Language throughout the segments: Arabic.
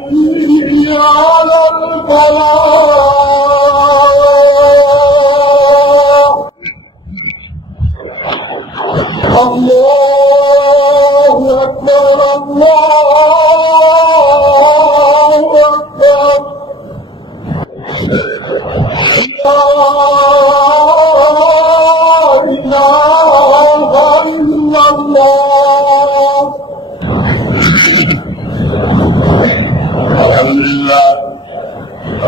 على الفلاح الله أكبر الله أكبر لا إله إلا الله.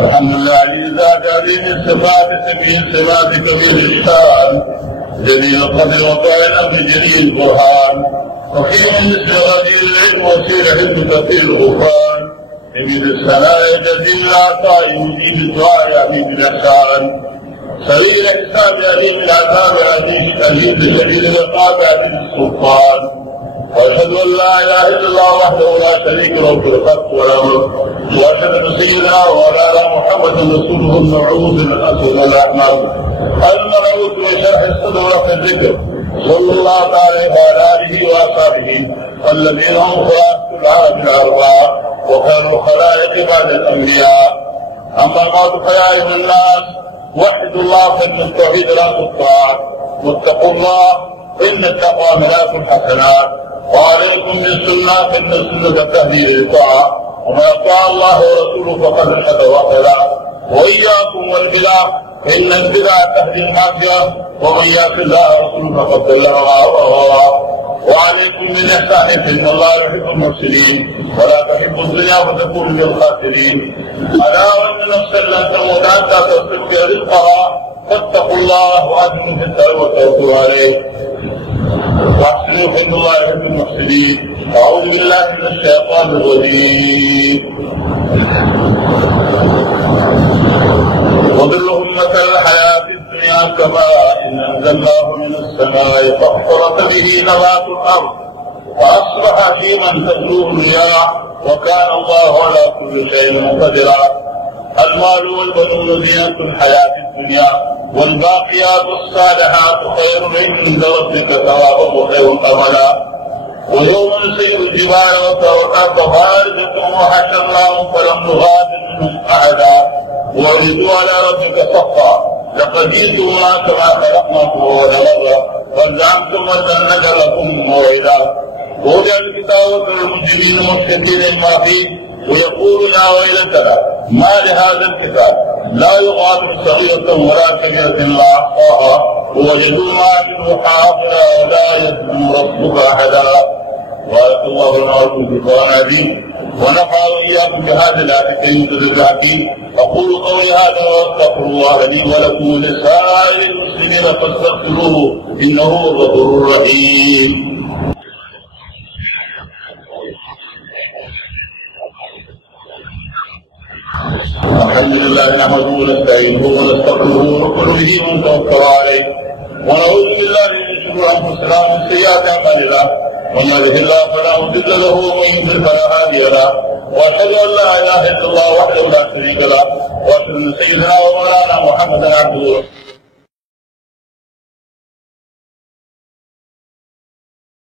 الحمد لله الذي زاد به الصفات سبيل صفاتك بالإحسان جليل القدر وطال الأمر جليل البرهان وخير مثل غدير العلم وسيل حفظك في الغفران يمين السماء جزيل العطاء يجيب الدعاء يأتي بالإحسان سبيل حساب أليم العذاب أليم شديد العقاب أليم السلطان وأشهد أن لا إله إلا الله وحده لا شريك له في الخلق والأمر وأشهد أن سيدنا ومولانا محمد رسوله المبعوث الأسود الأحمر المبعوث بشرح الصدر وفي الذكر صلى الله تعالى وعلى آله وأصحابه الذين هم خلافة العرب الأربعة وكانوا خلائق بعد الأنبياء. أما بعد فيا أيها الناس وحدوا الله فإن التوحيد لا تطاع واتقوا الله إن التقوى ملاك الحسنات وعليكم بالسنة فإن السنة تهدي للطاعة ومن أطاع الله ورسوله فقد رشد وهدى وإياكم والبدع فإن البدع تهدي المعصية ومن يعص الله ورسوله فقد ضل وغوى. وعليكم بالإحسان فإن الله يحب المحسنين ولا تحب الدنيا فتكون من الخاسرين. ألا وإن نفسا لن تموت حتى تستبقي رزقها فاتقوا الله وأجملوا في السؤال وتوكلوا عليه واحسنوا فإن الله يحب المحسنين. أعوذ بالله من الشيطان الرجيم. وضلهم مثل الحياة الدنيا كماء إن أنزلناه من السماء فاختلط به نبات الأرض فأصبح هشيما تذروه الرياح وكان الله على كل شيء مقتدرا. المال والبنون زينة الحياة الدنيا والباقيات الصالحات خير عند ربك ثوابا وخير أملا. ويوم نسير الجبال وتركها خالدة وحشرناهم فلم نغادر منهم أحدا وردوا على ربك صفا لقد جئتمونا كما خلقناكم أول مرة وزعمتم أن نجعلكم موعدا. ووضع الكتاب للمجرمين مشككين ما فيه ويقول يا ويلتنا ما لهذا الكتاب لا يغادر صغيرة ولا كبيرة إلا أحصاها ووجدوا ما عملوا حاضرا ولا يظلم ربك أحدا. بارك الله لنا ولكم في القرآن العظيم ونفع وإياكم بهذا الآية الحكيم. أقول قولي هذا وأستغفر الله لي ولكم ولسائر المسلمين فاستغفروه إنه هو الغفور الرحيم. الحمد لله نحمده ونستعينه ونستغفره ونؤمن به ونتوكل عليه ونعوذ بالله من شرور أنفسنا ومن سيئات أعمالنا من يهده الله فلا مضل له ومن يضلل فلا هادي له وأشهد أن لا إله إلا الله وحده لا شريك له وأشهد أن سيدنا ومولانا محمدا عبده